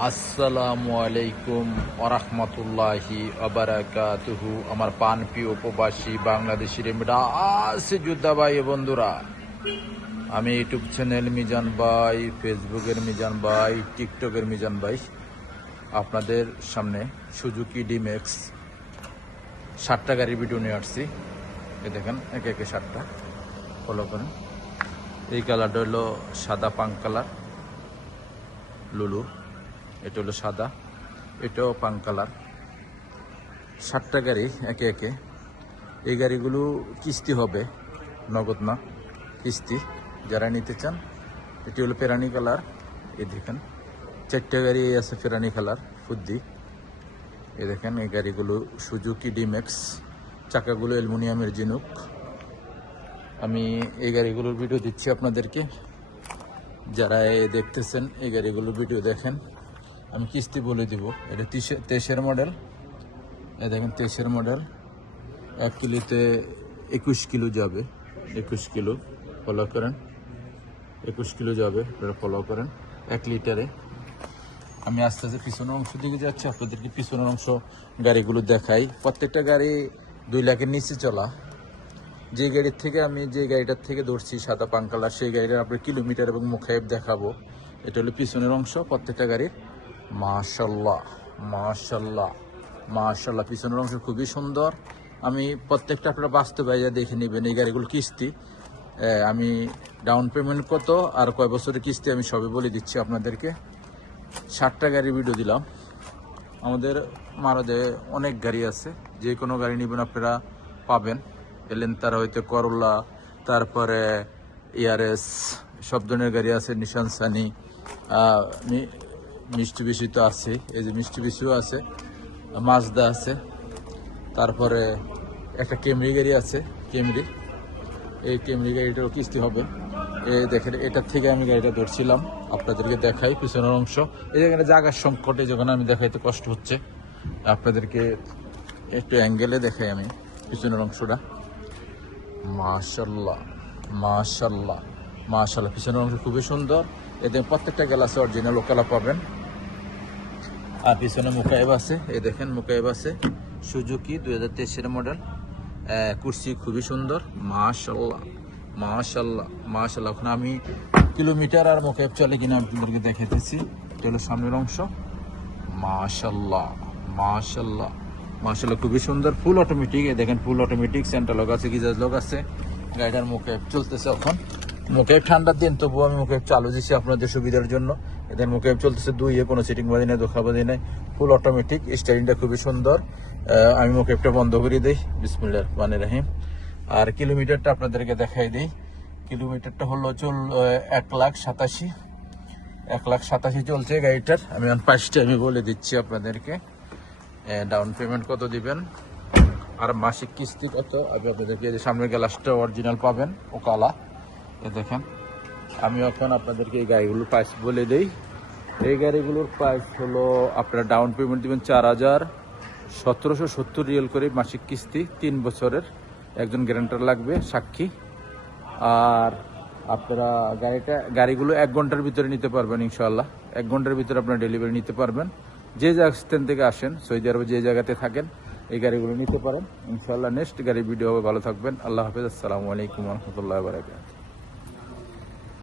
আসসালামু আলাইকুম ওরহমতুল্লাহি আবারাকাতুহু। আমার পান প্রিয় উপবাসী বাংলাদেশি রেমিডা আছে যোদ্ধা ভাই বন্ধুরা, আমি ইউটিউব চ্যানেল মিজান ভাই, ফেসবুকের মিজান ভাই, টিকটকের মিজান ভাই আপনাদের সামনে সুজুকি ডিমেক্স 7টা গাড়ির ভিডিও নিয়ে আসছি। এ দেখেন একে একে 7টা ফলো করেন। এই কালারটা হলো সাদা পাং কালার লুলু, এটা হলো সাদা, এটাও পাং কালার। 7টা গাড়ি একে একে। এই গাড়িগুলো কিস্তি হবে, নগদ না, কিস্তি। যারা নিতে চান, এটি হলো পেরানি কালার। এই দেখেন 4টা গাড়ি আছে পেরানি কালার ফুদ্দি। এই দেখেন এই গাড়িগুলো সুজুকি ডিমেক্স, চাকাগুলো অ্যালুমিনিয়ামের জিনুক। আমি এই গাড়িগুলোর ভিডিও দিচ্ছি আপনাদেরকে, যারা দেখতেছেন এই গাড়িগুলোর ভিডিও দেখেন। আমি কিস্তি বলে দিব। এটা 23-এর মডেল। এই দেখেন 23-এর মডেল। 1 কিলোতে 21 কিলো যাবে, 21 কিলো ফলো করেন, 21 কিলো যাবে, এটা ফলো করেন 1 লিটারে। আমি আস্তে আস্তে পিছনের অংশ দিকে যাচ্ছি, আপনাদেরকে পিছনের অংশ গাড়িগুলো দেখাই। প্রত্যেকটা গাড়ি 2 লাখের নিচে চলা। যে গাড়ির থেকে আমি যে গাড়িটার থেকে ধরছি সাদা পাং কালার, সেই গাড়িটার আপনার কিলোমিটার এবং মুখাইব দেখাবো। এটা হলো পিছনের অংশ প্রত্যেকটা গাড়ির। মাশাল্লাহ মাশাল্লাহ মাশাল্লাহ, পিছনের অংশ খুবই সুন্দর। আমি প্রত্যেকটা আপনারা বাস্তবে দেখে নেবেন। এই গাড়িগুলো কিস্তি, আমি ডাউন পেমেন্ট কত আর কয় বছরের কিস্তি আমি সবই বলে দিচ্ছি আপনাদেরকে। 7টা গাড়ির ভিডিও দিলাম। আমাদের মারদে অনেক গাড়ি আছে, যে কোনো গাড়ি নেবেন আপনারা পাবেন। এলেন তারা হয়তো করলা, তারপরে ইয়ারএস, সব ধরনের গাড়ি আছে, নিশান সানি, মিষ্টি বিশি তো আছে, এই যে মিষ্টি বিশিও আছে, মাজদা আছে, তারপরে একটা কেমরি গাড়ি আছে, কেমরি। এই কেমরি গাড়িটারও কিস্তি হবে। এই দেখেন এটার থেকে আমি গাড়িটা ধরছিলাম, আপনাদেরকে দেখাই পিছনের অংশ। এই যেখানে জায়গার সংকটে যখন আমি দেখাইতে কষ্ট হচ্ছে, আপনাদেরকে একটু অ্যাঙ্গেলে দেখাই আমি পিছনের অংশটা। মাশাল্লাহ মাশাল্লাহ মাশাল্লাহ, পিছনের অংশ খুবই সুন্দর। এদের প্রত্যেকটা গ্লাসে অরিজিনাল ওকালা পাবেন। আর পিছনে মুকাইব আছে, এই দেখেন মুকাইব আছে সুজুকি 2023-এর মডেল। কুর্সি খুবই সুন্দর। মাশাল্লাহ মাশাল্লাহ মাশাল্লাহ। এখন আমি কিলোমিটার আর মুকাইব চলে কিনা আপনাদেরকে দেখাইতেছি। এটা হলো সামনের অংশ। মাশাল্লাহ মাশাল্লাহ মাশাল্লাহ, খুবই সুন্দর। ফুল অটোমেটিক, এই দেখেন ফুল অটোমেটিক, সেন্টার লক আছে, গিজার লক আছে। গাড়িটার মুকাইব চলতেছে এখন। মুকাইব ঠান্ডার দিন, তবুও আমি মুকাইব চালু দিচ্ছি আপনাদের সুবিধার জন্য। এদের মুকাইব চলতেছে 2-এ, কোনো সিটিং বাজি নেই, ধোকা বাজি নেই, ফুল অটোমেটিক। স্টারিংটা খুবই সুন্দর। আমি মুকাইবটা বন্ধ করে দিই, বিসমিল্লাহির রহমানির রহিম। আর কিলোমিটারটা আপনাদেরকে দেখাই দিই। কিলোমিটারটা হলো 1,87,000 চলছে গাড়িটার। আমি পাঁচটা আমি বলে দিচ্ছি আপনাদেরকে। ডাউন পেমেন্ট কত দিবেন আর মাসিক কিস্তি কত, আমি আপনাদেরকে যে সামনের গ্লাসটা অরিজিনাল পাবেন ও কালা। এ দেখেন আমি এখন আপনাদেরকে এই গাড়িগুলোর প্রাইস বলে দেই। এই গাড়িগুলোর প্রাইস হলো, আপনারা ডাউন পেমেন্ট দিবেন 4,1770 রিয়াল করে মাসিক কিস্তি, 3 বছরের। একজন গ্যারান্টার লাগবে, সাক্ষী। আর আপনারা গাড়িগুলো 1 ঘন্টার ভিতরে নিতে পারবেন ইনশাআল্লাহ। 1 ঘন্টার ভিতরে আপনারা ডেলিভারি নিতে পারবেন। যে স্থান থেকে আসেন, সৌদি আরবে যে জায়গাতে থাকেন, এই গাড়িগুলো নিতে পারেন ইনশাআল্লাহ। নেক্সট গাড়ির ভিডিও হবে। ভালো থাকবেন, আল্লাহ হাফেজ, আসসালামু আলাইকুম রহমতুল্লাহ বারাকাতুহু।